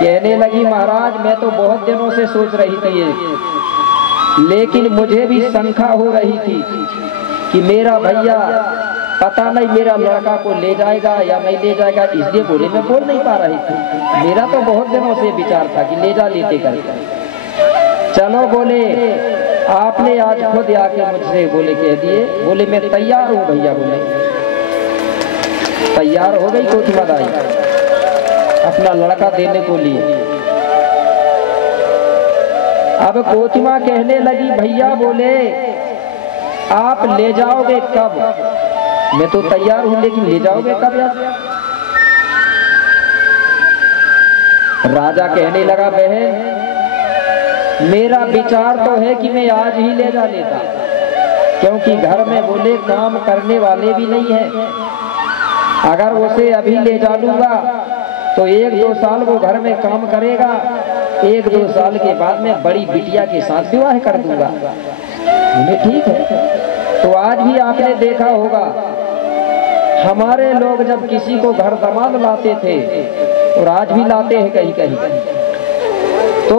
कहने लगी महाराज मैं तो बहुत दिनों से सोच रही थी ये, लेकिन मुझे भी शंका हो रही थी कि मेरा भैया पता नहीं मेरा लड़का को ले जाएगा या नहीं ले जाएगा, इसलिए बोले मैं बोल नहीं पा रही थी। मेरा तो बहुत दिनों से विचार था कि ले जा लेते करके। चलो बोले आपने आज खुद आके मुझसे बोले कह दिए, बोले मैं तैयार हूँ भैया। बोले तैयार हो गई कोठीमा दाई अपना लड़का देने को लिए। अब कोठीमा कहने लगी भैया बोले आप ले जाओगे कब? मैं तो तैयार हूं लेकिन ले जाओगे कब यार? राजा कहने लगा बहन मेरा विचार तो है कि मैं आज ही ले जा लेता, क्योंकि घर में बोले काम करने वाले भी नहीं है। अगर उसे अभी ले जा लूंगा तो 1-2 साल वो घर में काम करेगा, 1-2 साल के बाद मैं बड़ी बिटिया के साथ विवाह कर दूंगा। बोले ठीक है। तो आज भी आपने देखा होगा हमारे लोग जब किसी को घर दामाद लाते थे और आज भी लाते हैं कहीं कहीं, तो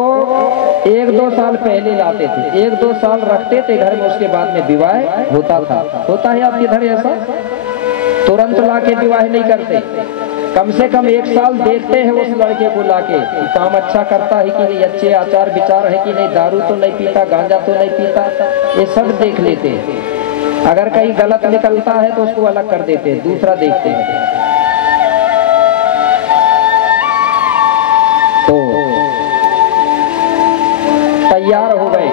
1-2 साल पहले लाते थे, 1-2 साल रखते थे घर में, उसके बाद में विवाह होता था। होता है आपके घर ऐसा? तुरंत लाके विवाह नहीं करते, कम से कम 1 साल देखते हैं उस लड़के को लाके काम अच्छा करता है कि नहीं, अच्छे आचार विचार है कि नहीं, दारू तो नहीं पीता, गांजा तो नहीं पीता, ये सब देख लेते हैं। अगर कहीं गलत निकलता है तो उसको अलग कर देते हैं, दूसरा देखते हैं। तो तैयार हो गए,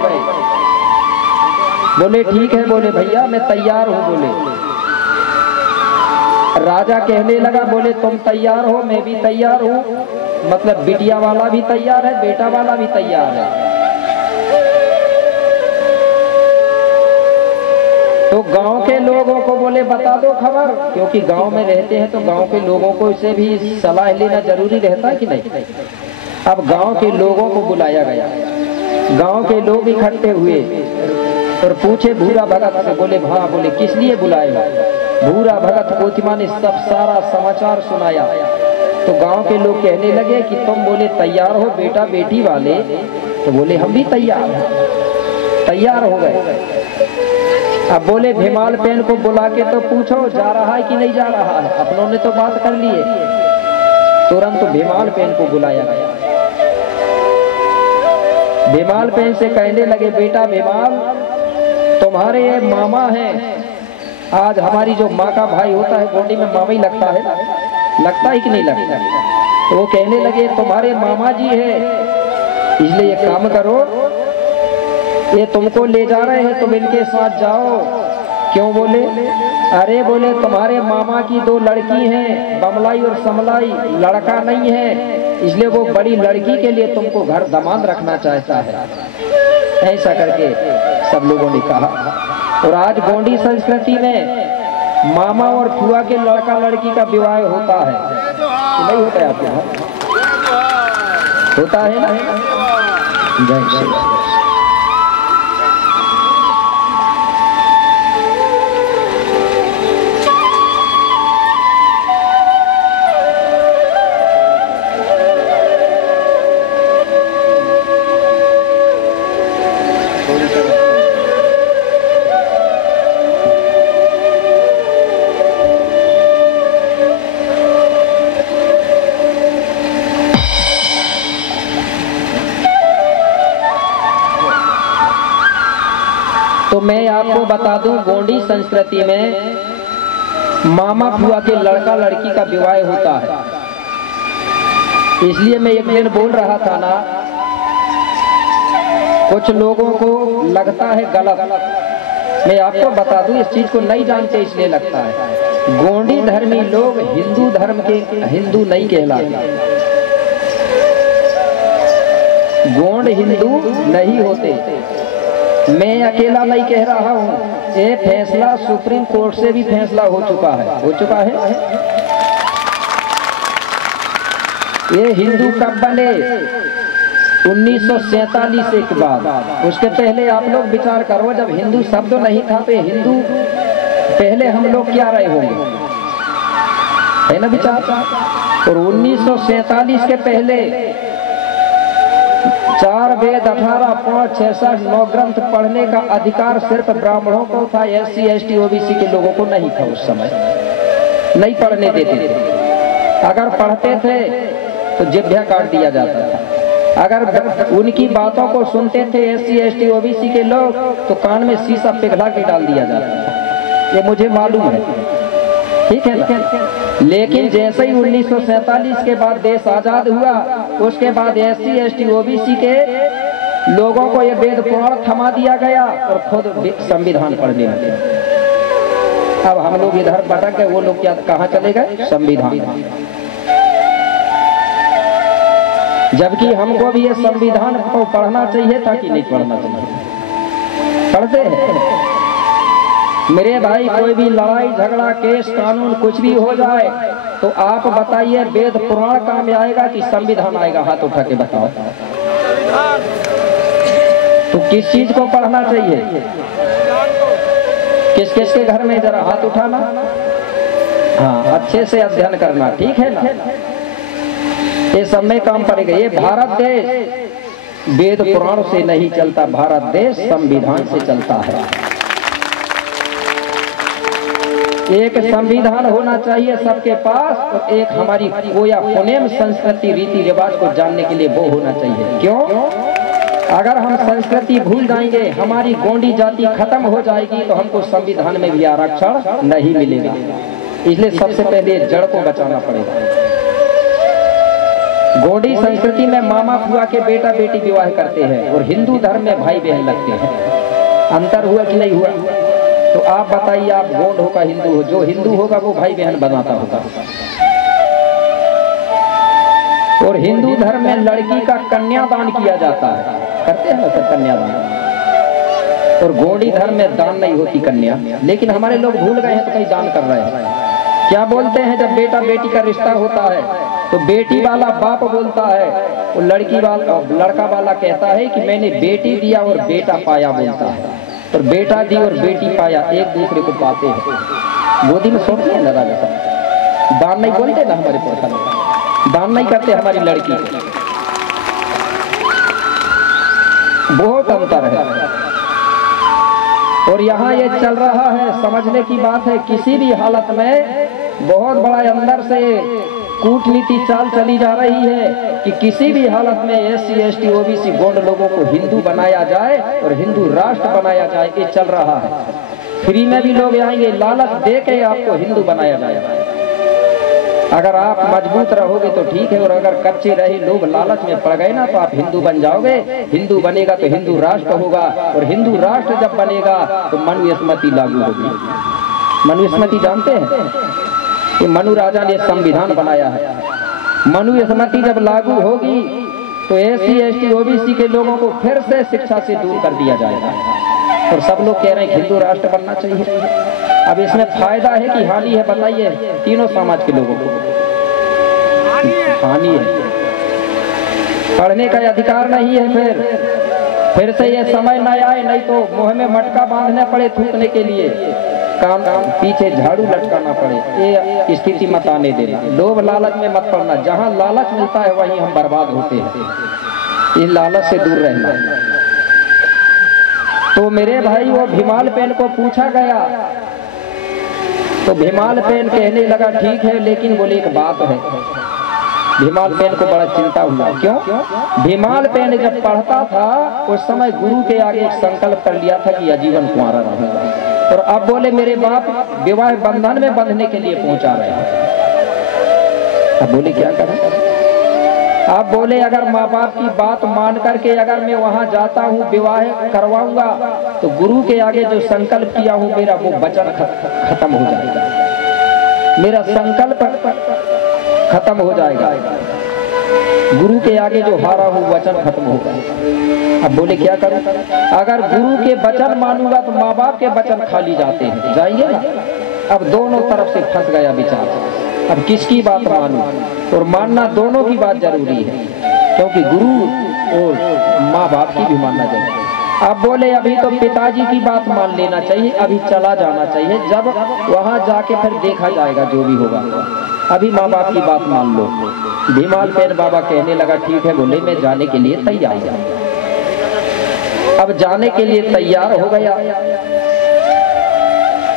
बोले ठीक है, बोले भैया मैं तैयार हूं। बोले राजा कहने लगा बोले तुम तैयार हो, मैं भी तैयार हूं, मतलब बिटिया वाला भी तैयार है, बेटा वाला भी तैयार है। तो गांव के लोगों को बोले बता दो खबर, क्योंकि गांव में रहते हैं तो गांव के लोगों को इससे भी सलाह लेना जरूरी रहता है कि नहीं। अब गांव के लोगों को बुलाया गया, गांव के लोग इकट्ठे हुए और पूछे भूरा भगत से, बोले हाँ, बोले किस लिए बुलाएगा? भूरा भगत कोठीमा ने सब सारा समाचार सुनाया। तो गांव के लोग कहने लगे कि तुम बोले तैयार हो बेटा बेटी वाले, तो बोले हम भी तैयार हैं, तैयार हो गए। अब बोले भीमाल पेन को बुला के तो पूछो जा रहा है कि नहीं जा रहा है, अपनों ने तो बात कर लिए। तुरंत भीमाल पेन को बुलाया गया, भीमाल पेन से कहने लगे बेटा भीमाल तुम्हारे ये मामा हैं, आज हमारी जो माँ का भाई होता है गोंडी में मामा ही लगता है, लगता है कि नहीं लगता? तो वो कहने लगे तुम्हारे मामा जी है, इसलिए ये काम करो, ये तुमको ले जा रहे हैं तुम इनके साथ जाओ। क्यों? बोले अरे बोले तुम्हारे मामा की 2 लड़की हैं, बमलाई और समलाई, लड़का नहीं है, इसलिए वो बड़ी लड़की के लिए तुमको घर दामाद रखना चाहता है। ऐसा करके सब लोगों ने कहा। और आज गोंडी संस्कृति में मामा और फुआ के लड़का लड़की का विवाह होता है, नहीं होता है आपके यहाँ? होता है ना? जय श्री राम। तो मैं आपको बता दूं गोंडी संस्कृति में मामा फुआ के लड़का लड़की का विवाह होता है। इसलिए मैं एक दिन बोल रहा था ना, कुछ लोगों को लगता है गलत, मैं आपको बता दूं इस चीज को नहीं जानते इसलिए लगता है। गोंडी धर्मी लोग हिंदू धर्म के हिंदू नहीं कहलाते, गोंड हिंदू नहीं होते। मैं अकेला नहीं कह रहा हूँ, ये फैसला सुप्रीम कोर्ट से भी फैसला हो चुका है, हो चुका है। ये हिंदू कब बने? 1947 के बाद। उसके पहले आप लोग विचार करो, जब हिंदू शब्द नहीं था तो हिंदू पहले हम लोग क्या रहे होंगे, है ना विचार? और 1947 के पहले 4 वेद 18 5 66 9 ग्रंथ पढ़ने का अधिकार सिर्फ ब्राह्मणों को था, SC ST OBC के लोगों को नहीं था। उस समय नहीं पढ़ने देते थे। अगर पढ़ते थे तो जिभ्या काट दिया जाता था। अगर उनकी बातों को सुनते थे SC ST OBC के लोग तो कान में शीशा पिघला के डाल दिया जाता था। ये मुझे मालूम है, ठीक है ना। लेकिन जैसे ही 1947 के बाद देश आजाद हुआ, उसके बाद SC ST OBC के लोगों को ये वेद पुराण थमा दिया गया और खुद संविधान पढ़ने लगे। अब हम लोग इधर भटक गए, वो लोग क्या कहाँ चले गए? संविधान। जबकि हमको भी ये संविधान को पढ़ना चाहिए था कि नहीं पढ़ना चाहिए? पढ़ते हैं मेरे भाई। कोई भी लड़ाई झगड़ा केस कानून कुछ भी हो जाए तो आप बताइए वेद पुराण काम में आएगा कि संविधान आएगा? हाथ उठा के बताओ। तो किस चीज को पढ़ना चाहिए? किस किस के घर में जरा हाथ उठाना। हाँ, अच्छे से अध्ययन करना, ठीक है ना। ये सब में काम पड़ेगा। ये भारत देश वेद पुराण से नहीं चलता, भारत देश संविधान से चलता है। एक संविधान होना चाहिए सबके पास, और एक हमारी कोया फोनेम संस्कृति रीति रिवाज को जानने के लिए वो होना चाहिए। क्यों? अगर हम संस्कृति भूल जाएंगे, हमारी गोंडी जाति खत्म हो जाएगी, तो हमको संविधान में भी आरक्षण नहीं मिलेगा। इसलिए सबसे पहले जड़ को बचाना पड़ेगा। गोंडी संस्कृति में मामा फुआ के बेटा बेटी विवाह करते हैं और हिंदू धर्म में भाई बहन लगते हैं। अंतर हुआ कि नहीं हुआ? तो आप बताइए, आप गोंड होगा हिंदू हो, जो हिंदू होगा वो भाई बहन बनाता होगा। और हिंदू धर्म में लड़की का कन्यादान किया जाता है, करते हैं ना सर कन्यादान। और गोंडी धर्म में दान नहीं होती कन्या, लेकिन हमारे लोग भूल गए हैं तो कहीं दान कर रहे हैं। क्या बोलते हैं? जब बेटा बेटी का रिश्ता होता है तो बेटी वाला बाप बोलता है और लड़का वाला कहता है कि मैंने बेटी दिया और बेटा पाया बोलता है। और बेटा दी और बेटी पाया एक दूसरे को पाते हैं। गोदी में सोचते हैं ना राजा साहब, दान नहीं बोलते ना हमारे पुरखा लोग, दान नहीं करते हमारी लड़की। बहुत अंतर है। और यहाँ ये चल रहा है, समझने की बात है। किसी भी हालत में बहुत बड़ा अंदर से कूटनीति चाल चली जा रही है कि किसी भी हालत में SC ST OBC गोंड लोगों को हिंदू बनाया जाए और हिंदू राष्ट्र बनाया जाए। ये चल रहा है। फ्री में भी लोग आएंगे, लालच दे के आपको हिंदू बनाया जाएगा। अगर आप मजबूत रहोगे तो ठीक है, और अगर कच्चे रहे लोग लालच में पड़ गए ना तो आप हिंदू बन जाओगे। हिंदू बनेगा तो हिंदू राष्ट्र होगा, और हिंदू राष्ट्र जब बनेगा तो मनुस्मृति लागू होगी। मनुस्मृति जानते हैं? ये मनु राजा ने संविधान बनाया है। मनुस्मृति जब लागू होगी तो SC ST OBC के लोगों को फिर से शिक्षा से दूर कर दिया जाएगा। और सब लोग कह रहे हैं हिंदू राष्ट्र बनना चाहिए। अब इसमें फायदा है कि हानि है? बताइए। तीनों समाज के लोगों को हानि है। पढ़ने का अधिकार नहीं है। फिर से ये समय न आए, नहीं तो मुंह में मटका बांधने पड़े थूकने के लिए, काम पीछे झाड़ू लटकाना पड़े। ये स्थिति मत आने देना। लोभ लालच में मत पड़ना। जहाँ लालच मिलता है वहीं हम बर्बाद होते हैं। इस लालच से दूर रहना। तो मेरे भाई, वो भीमाल पेन को पूछा गया तो भीमाल पेन कहने लगा ठीक है, लेकिन बोले एक बात है। भीमाल पेन को बड़ा चिंता हुआ। क्यों? भीमाल पेन जब पढ़ता था उस समय गुरु के आगे एक संकल्प कर लिया था कि आजीवन कुंवारा रहूंगा। और अब बोले मेरे बाप विवाह बंधन में बंधने के लिए पहुंचा रहे हैं। अब बोले क्या करें? आप बोले अगर माँ बाप की बात मान करके अगर मैं वहां जाता हूँ विवाह करवाऊंगा तो गुरु के आगे जो संकल्प किया हूँ मेरा वो वचन खत्म हो जाएगा। मेरा संकल्प खत्म हो जाएगा। गुरु के आगे जो हारा हूँ वचन खत्म होगा। अब बोले क्या करूं? अगर गुरु के वचन मानूंगा तो माँ बाप के वचन खाली जाते हैं, जाएंगे ना। अब दोनों तरफ से फंस गया विचार। अब किसकी बात मानूं? और मानना दोनों की बात जरूरी है, क्योंकि गुरु और माँ बाप की भी मानना जरूरी है। अब बोले अभी तो पिताजी की बात मान लेना चाहिए, अभी चला जाना चाहिए, जब वहां जाके फिर देखा जाएगा जो भी होगा, अभी माँ बाप की बात मान लो। भीमालपेन बाबा कहने लगा ठीक है, बोले मैं जाने के लिए तैयार हूं। अब जाने के लिए तैयार हो गया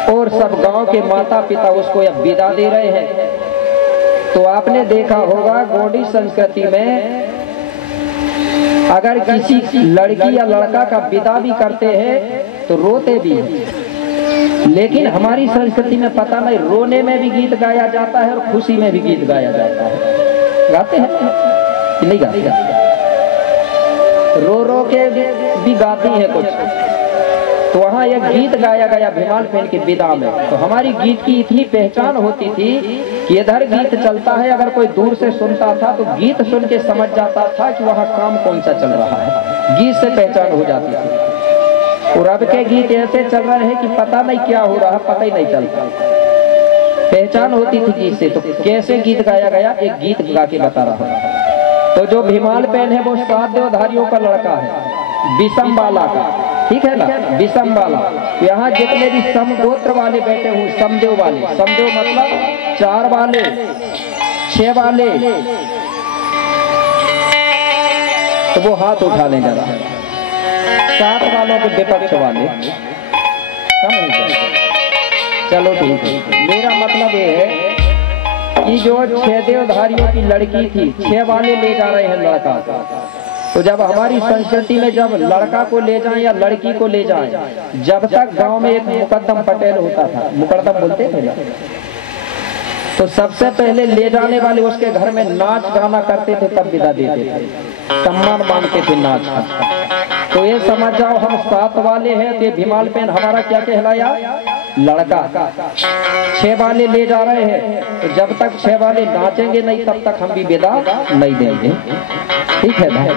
और सब गांव के माता पिता उसको अब विदा दे रहे हैं। तो आपने देखा होगा गौड़ी संस्कृति में अगर किसी लड़की या लड़का का विदा भी करते हैं तो रोते भी हैं, लेकिन हमारी संस्कृति में पता नहीं, रोने में भी गीत गाया जाता है और खुशी में भी गीत गाया जाता है। गाते हैं कि नहीं गाते? रो रो के भी गाती है कुछ। तो वहाँ एक गीत गाया गया भीमालपेन के विदा में। तो हमारी गीत की इतनी पहचान होती थी कि इधर गीत चलता है, अगर कोई दूर से सुनता था तो गीत सुन के समझ जाता था कि वहाँ काम कौन सा चल रहा है, गीत से पहचान हो जाती थी। और अब के गीत ऐसे चल रहे हैं कि पता नहीं क्या हो रहा, पता ही नहीं चलता, पहचान होती थी गीत से। तो कैसे गीत गाया गया, एक गीत गा के बता रहा हूँ। तो जो भीमालपेन है वो 7 देवधारियों का लड़का है, विषमबाला का, ठीक है ना, विषमबाला। यहाँ जितने भी समगोत्र वाले बैठे हुए, समदेव वाले, समदेव मतलब 4 वाले, 6 वाले, तो वो हाथ उठा लें जरा। 7 वालों के विपक्ष वाले कम है, चलो ठीक है। मेरा मतलब ये है कि जो 6 देवधारियों की लड़की थी, 6 वाले ले जा रहे हैं लड़का। तो जब हमारी संस्कृति में जब लड़का को ले जाएं या लड़की को ले जाएं, जब तक गांव में एक मुकद्दम पटेल होता था, मुकद्दम बोलते थे ना, तो सबसे पहले ले जाने वाले उसके घर में नाच गाना करते थे, तब विदा देते थे, सम्मान मानते थे नाच का। तो ये समझ जाओ हम 7 वाले हैं, तो भीमालपेन हमारा क्या कहलाया, लड़का। 6 वाले ले जा रहे हैं, तो जब तक 6 वाले नाचेंगे नहीं तब तक हम भी विदा नहीं देंगे, ठीक है भाई।